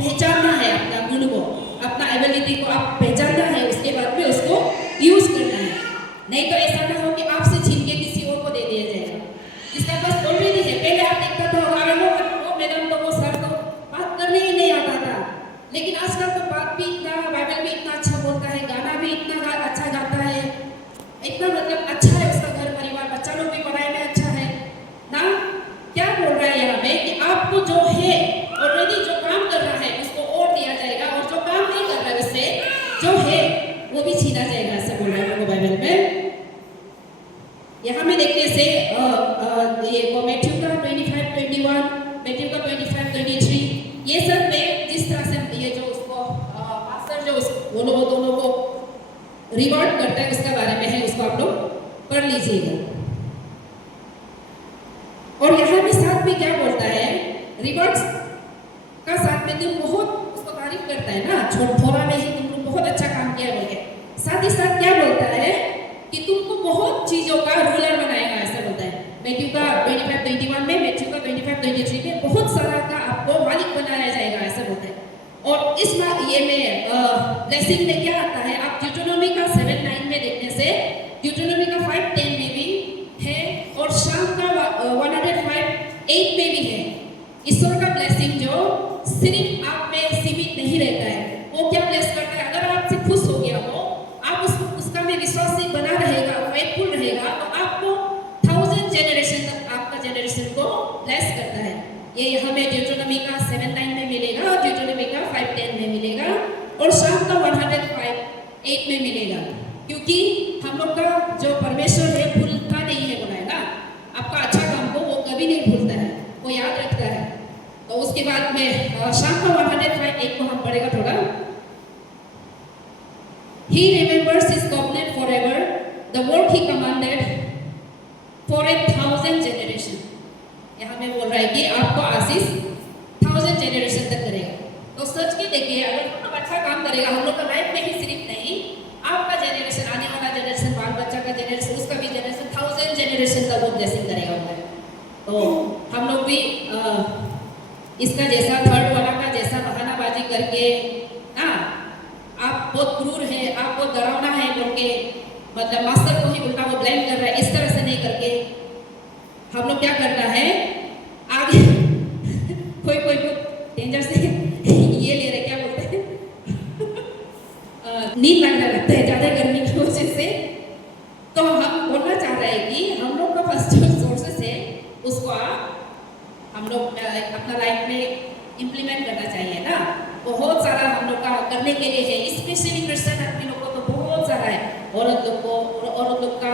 पहचानना है, अपना गुण को, अपना एबिलिटी को आप पहचानना है, उसके बाद में उसको यूज करना है। नहीं तो ऐसा ना हो कि आपसे छीन के किसी और को दे दिया जाएगा, जिसका पास ऑलरेडी है। पहले आप देखता था वो मैडम को, वो सर को बात करने ही नहीं आता था, लेकिन आजकल तो बात भी इतना, बाइबल भी इतना अच्छा बोलता है, गाना भी इतना अच्छा गाता है, इतना मतलब अच्छा है उसका घर परिवार, बच्चा लोग भी पढ़ाई में अच्छा है ना। क्या बोल रहा है यहाँ पे कि आपको जो है ऑलरेडी, जो काम कर रहा है उसको और दिया जाएगा, और जो काम नहीं कर रहा है उससे जो है वो भी छीना जाएगा, ऐसा बोल रहा है बाइबल में। यहाँ में देखने से ये मैथ्यू का 25:21, मैथ्यू का 25:23, ये सब में जिस तरह से ये जो उसको पास्टर जो वो लोग दोनों को रिवॉर्ड करता है उसके बारे में है, उसको आप लोग पढ़ लीजिएगा। और यहाँ भी साथ में क्या बोलता है, रिवॉर्ड्स का साथ में तुम बहुत उसको तारीफ करता है ना, थोड़ा में ही तुमने बहुत अच्छा काम किया बोल के, साथ ही साथ क्या बोलता है कि तुमको बहुत चीजों का रूलर बनाएगा, ऐसा बोलता है। मैथ्यू का 25:21 में, मैथ्यू का 25:23 में बहुत सारा का आपको मालिक बनाया जाएगा, ऐसा बोलता है। और इस ये में ब्लेसिंग में क्या आता है, आप ड्यूटोनॉमी का 7:9 में देखने से, ड्यूटोनॉमी का 5:10 में भी है, और शाम का 105:8 में भी है। ईश्वर का ब्लेसिंग जो सिर्फ आप में सीमित नहीं रहता है, वो क्या ब्लेस करता है, अगर आपसे खुश हो गया हो, आप उसका में विश्वासी बना रहेगा, फेथफुल रहेगा, तो आपको 1000 जनरेशन तक आपका जनरेशन को ब्लेस करता है। ये हमें ड्यूटोनॉमी का 7:9 में मिलेगा, ड्यूटोनॉमी का 5:10 में मिलेगा, और शाम का 105:8 में मिलेगा। क्योंकि हम लोग का जो परमेश्वर है भूलता नहीं है, बोला है ना, आपका अच्छा काम को वो कभी नहीं भूलता है, वो याद रखता है। तो उसके बाद में शाम का 105:8 को हम पढ़ेगा थोड़ा। He remembers his covenant forever, the word he commanded for 1,000 generation। यहाँ में बोल रहा है कि आपको आशीष 1000 जनरेशन तक करेगा। तो सच की देखिए, अगर हम लोग अच्छा काम करेगा, हम लोग का लाइफ में ही सिर्फ नहीं, आपका जनरेशन, आने वाला जनरेशन, बाल बच्चा का जनरेशन, उसका भी जनरेशन, 1000 जनरेशन तक वो ब्लेसिंग करेगा उन्हें। तो हम लोग भी इसका जैसा थर्ड वाला का जैसा बहानाबाजी करके ना, आप बहुत क्रूर है, आप बहुत डरावना है बोल के, मतलब मास्टर को ही उल्टा वो ब्लेम कर रहा है, इस तरह से नहीं करके हम लोग क्या करना है आगे कोई डेंजर से ये ले रहे, क्या बोलते हैं नींद लगने लगता है ज़्यादा गर्मी की वजह से। तो हम बोलना चाह रहे हैं कि हम लोग का फर्स्ट जो सोर्सेस है उसको हम लोग अपना लाइफ में इम्प्लीमेंट करना चाहिए ना। बहुत सारा हम लोग का करने के लिए है, स्पेशली क्रिश्चियन आदमी लोग को तो बहुत सारा है। औरत लोग का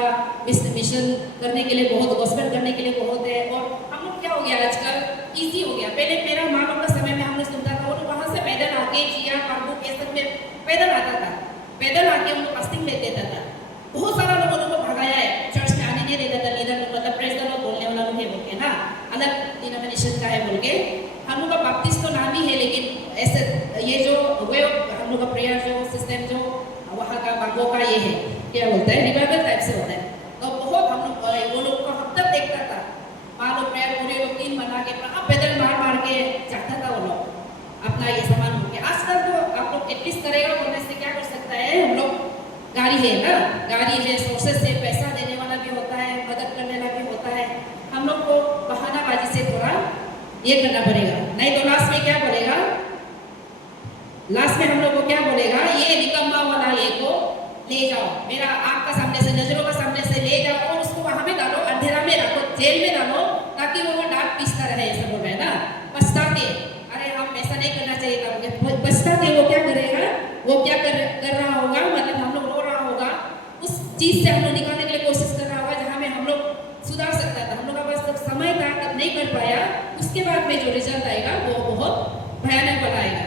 मिशन करने के लिए बहुत, गॉस्पेल करने के लिए बहुत है। और हम लोग क्या हो गया आजकल, इजी हो गया। पहले मेरा माँ बाप का समय में हमने सुनता था, वो लोग वहाँ से पैदल आके जिया काबू के सब में पैदल आता था, पैदल आके उनको फास्टिंग ले देता था। बहुत सारा लोगों को भगाया है, चर्च में आने नहीं देता था, लीडर मतलब प्रेस द लॉर्ड बोलने वाला लोग है बोल के ना, अलग डिनोमिनेशन का है बोल के। हम लोग का बैप्टिस्ट तो नाम ही है, लेकिन ऐसे ये जो वे हम लोग का प्रेयर जो सिस्टम जो वहाँ का बाबू का ये है, क्या बोलता है, रिवाइवल टाइप से होता है। तो बहुत हम लोग वो लोग को हम तक देखता था, माँ लोग प्रेयर पूरे लोग टीम बना के पैदल मार के चाहता था वो लोग अपना ये सामान हो गया। आजकल तो आप लोग एटलीस्ट करेगा बोलने से क्या कर सकता है, हम लोग गाड़ी है ना, गाड़ी है, सोर्सेस से पैसा देने वाला भी होता है, मदद करने वाला भी होता है। हम लोग को बहानाबाजी से थोड़ा ये करना पड़ेगा, नहीं तो लास्ट में क्या बोलेगा, लास्ट में हम लोग को क्या बोलेगा, ये निकम्मा वाला ये को ले जाओ, मेरा आँख का सामने से, नजरों का सामने से ले जाओ और उसको वहाँ में डालो, अंधेरा में रखो, जेल में डालो, ताकि वो डांट पीसता रहे। ऐसा बोल रहे हैं ना, पछता के, अरे हम ऐसा नहीं करना चाहिए था, पछता के वो क्या करेगा, वो क्या कर रहा होगा, मतलब हम लोग रो रहा होगा, उस चीज़ से हम लोग निकालने के लिए कोशिश कर रहा होगा जहाँ में हम लोग सुधार सकता था। हम लोग का पास तब समय था, तब नहीं कर पाया, उसके बाद में जो रिजल्ट आएगा वो बहुत भयानक वाला आएगा।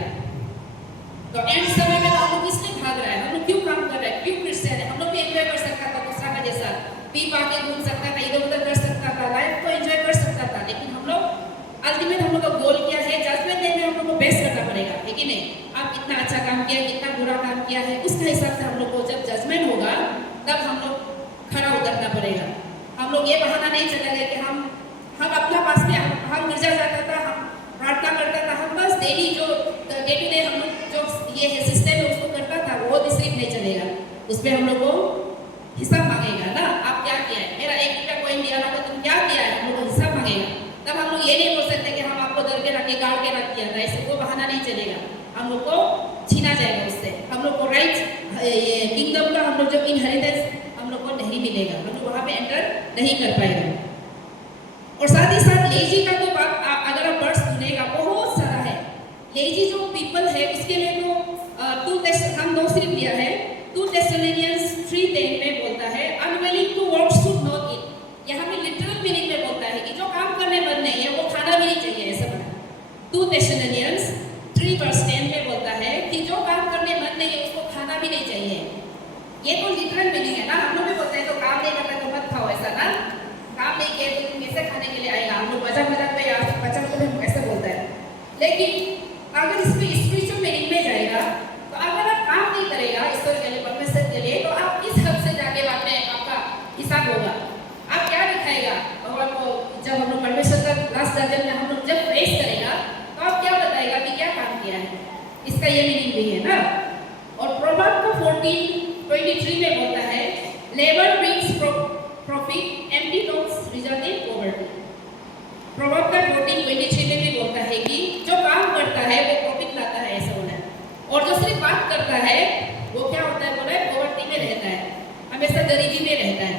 तो एंड समय में हम लोग इसलिए भाग रहा है, हम लोग क्यों काम कर रहे हैं, क्यों क्रिश्चियन है। हम लोग भी एंजॉय कर सकता था दूसरा का जैसा, पी पा के घूम सकता था, इधर उधर कर सकता था, लाइफ को एंजॉय कर सकता था, लेकिन हम लोग अल्टीमेट हम लोग का गोल क्या है, जजमेंट डे में हम लोग को बेस्ट करना पड़ेगा, है कि नहीं। आप कितना अच्छा काम किया, कितना बुरा काम किया है, उसके हिसाब से हम लोग को जब जजमेंट होगा तब हम लोग खड़ा उतरना पड़ेगा। हम लोग ये बहाना नहीं चलेगा कि हम अपना पास में हम गिरजा जाता था, हम प्रार्थना करता था, हम बस डेली जो उस पर हम लोग को हिसाब मांगेगा ना, आप क्या किया है, मेरा 1 रुपया कॉइन दिया ना तो तुम क्या किया है, हम लोग को हिसाब मांगेगा। तब हम लोग ये नहीं बोल सकते कि हम आपको डर के रख के गाड़ के रख किया था, ऐसे कोई बहाना नहीं चलेगा, हम लोग को छीना जाएगा उससे, हम लोग को राइट किंगडम का हम लोग जो इनहेरिटेंस हम लोग को नहीं मिलेगा, हम लोग वहाँ पे एंटर नहीं कर पाएगा। और साथ ही साथ लेजी का तो बात अगर आप वर्ड्स सुनेगा बहुत सारा है। लेजी जो पीपल है उसके लिए तो हम 2 सिर्फ दिया है। 2 Thessalonians 3:10 में बोलता है unwilling to work should not eat. यहाँ में लिटरल मीनिंग में बोलता है कि जो काम करने मन नहीं है वो खाना भी नहीं चाहिए, ऐसा बना। 2 Thessalonians 3:10 में बोलता है कि जो काम करने मन नहीं है उसको खाना भी नहीं चाहिए। ये तो लिटरल मीनिंग है ना, हम लोग भी बोलते हैं तो काम नहीं करना तो मत खाओ, ऐसा ना, काम नहीं किया तो तुम कैसे खाने के लिए आएगा, हम लोग मजाक मजाक में या बच्चा को भी ऐसे बोलता है। लेकिन अगर इसमें स्पिरिचुअल मीनिंग में जाएगा तो अगर आप काम नहीं करेगा ईश्वर के लिए, परमेश्वर के लिए, तो आप किस हद से जाके बाद में आपका हिसाब होगा, आप क्या दिखाएगा भगवान को। जब हम लोग परमेश्वर का लास्ट जजमेंट में हम लोग जब प्रेस करेगा तो आप क्या बताएगा कि क्या काम किया है, इसका ये मीनिंग भी है ना। और प्रोवर्ब का 14:23 में बोलता है labour brings profit, empty talks result in poverty. Proverb का 14:23 में भी बोलता है कि जो काम करता है वो प्रॉफिट लाता है, ऐसा बोला है। और जो सिर्फ बात करता है वो क्या होता है, बोला है पॉवर्टी में रहता है, हमेशा गरीबी में रहता है।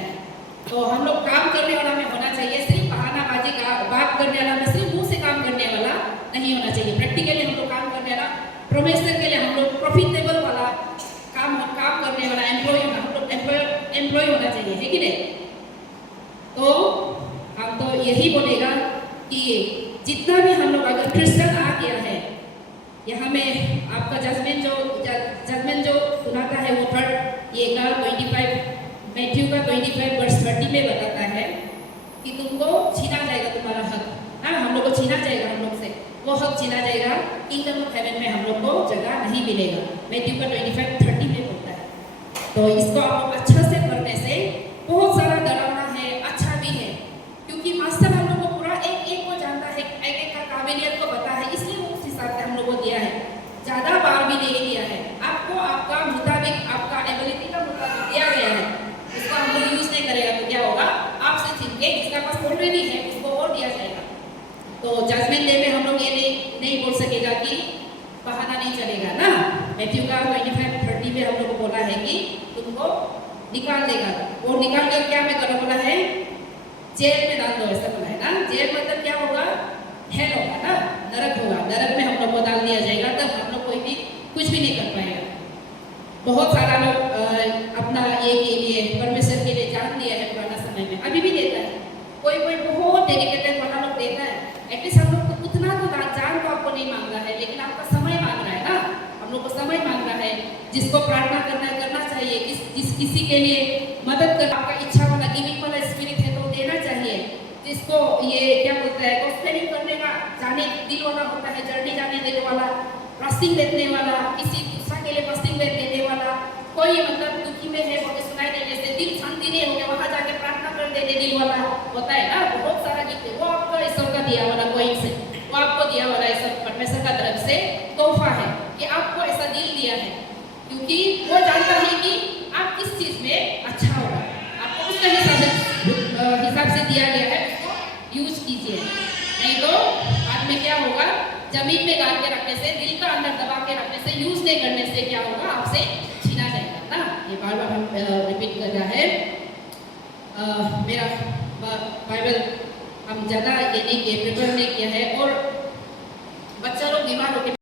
तो हम लोग काम करने वाला में होना चाहिए, सिर्फ बहानाबाजी का बात करने वाला में, सिर्फ मुंह से काम करने वाला नहीं होना चाहिए। प्रैक्टिकली हम लोग काम करने वाला, परमेश्वर के लिए हम लोग प्रॉफिटेबल वाला काम करने वाला एम्प्लॉय होना चाहिए, है कि नहीं। तो हम तो यही बोलेगा कि जितना भी हम लोग अगर क्रिश्चियन आ गया है यहाँ में, आपका जजमेंट जो सुनाता है वो थर्ड ये का 25 मैथ्यू का 25:30 में बताता है कि तुमको छीना जाएगा तुम्हारा हक, हाँ हम लोग को छीना जाएगा, हम लोग से वो हक छीना जाएगा, किंगडम ऑफ हेवन में हम लोग को जगह नहीं मिलेगा। मैथ्यू का 25:30 में बोलता है। तो इसको आप लोग अच्छा से करने से बहुत सारा डरावना है, अच्छा भी है, क्योंकि मास्टर हम लोग को पूरा एक को जानता है, एक का काबिलियत को पता है, इसलिए वो उस हिसाब से हम लोग को दिया है, ज़्यादा बार भी नहीं दिया है, आपको आपका मुताबिक, आपका एबिलिटी का मुताबिक दिया गया है। इसको हम लोग यूज़ नहीं करेगा तो क्या होगा, आपसे छीन के जिसका पास ऑलरेडी है उसको और दिया जाएगा। तो जजमेंट डे में हम लोग ये नहीं बोल सकेगा कि बहाना नहीं चलेगा ना। मैथ्यू का 25:30 में हम लोग को बोला है कि तुमको निकाल देगा, और निकाल कर क्या में करो बोला है, जेल में डाल दो, ऐसा बोला है ना। जेल मतलब क्या होगा, हेल होगा ना, नरक होगा, नरक में हम लोग को डाल दिया जाएगा, तब हम लोग कोई भी कुछ भी नहीं कर पाएगा। बहुत सारा लोग अपना ये के लिए, परमेश्वर के लिए जान दिया है पुराना समय में, अभी भी देता है, कोई बहुत डेडिकेटेड वाला लोग देता है। एटलीस्ट हम लोग को उतना तो जान तो आपको नहीं मांग रहा है, लेकिन आपका समय मांग रहा है ना, हम लोग को समय मांग रहा है। जिसको प्रार्थना करना चाहिए, किसी के लिए मदद कर, आपका इच्छा वाला गिविंग वाला स्पिरिट है तो देना चाहिए। जिसको ये क्या बोलता है, कॉस्पेलिंग करने का जाने दिल वाला होता है, जर्नी जाने देने वाला, फास्टिंग देने वाला, किसी दूसरा के लिए फास्टिंग देने वाला, कोई मतलब दुखी में है वो सुनाई देने से दिल शांति नहीं हो गया, वहाँ जाके प्रार्थना कर देने दिल वाला होता है ना। बहुत सारा गिफ्ट है, वो आपको ईश्वर का दिया वाला कोई से, वो आपको दिया वाला ईश्वर परमेश्वर का तरफ से तोहफा है कि आपको ऐसा दिल दिया है, क्योंकि वो जानता है कि आप किस चीज़ में अच्छा होगा, आपको उसका हिसाब से दिया गया है, उसको यूज कीजिए। नहीं तो बाद में क्या होगा, जमीन में गाड़ के रखने से, दिल का अंदर दबा के रखने से, यूज नहीं करने से क्या होगा, आपसे छीना जाएगा ना। ये बार बार हम रिपीट कर रहा है। मेरा बाइबल हम ज़्यादा ये नहीं किया, प्रिपेयर नहीं किया है, और बच्चा लोग बीमार होकर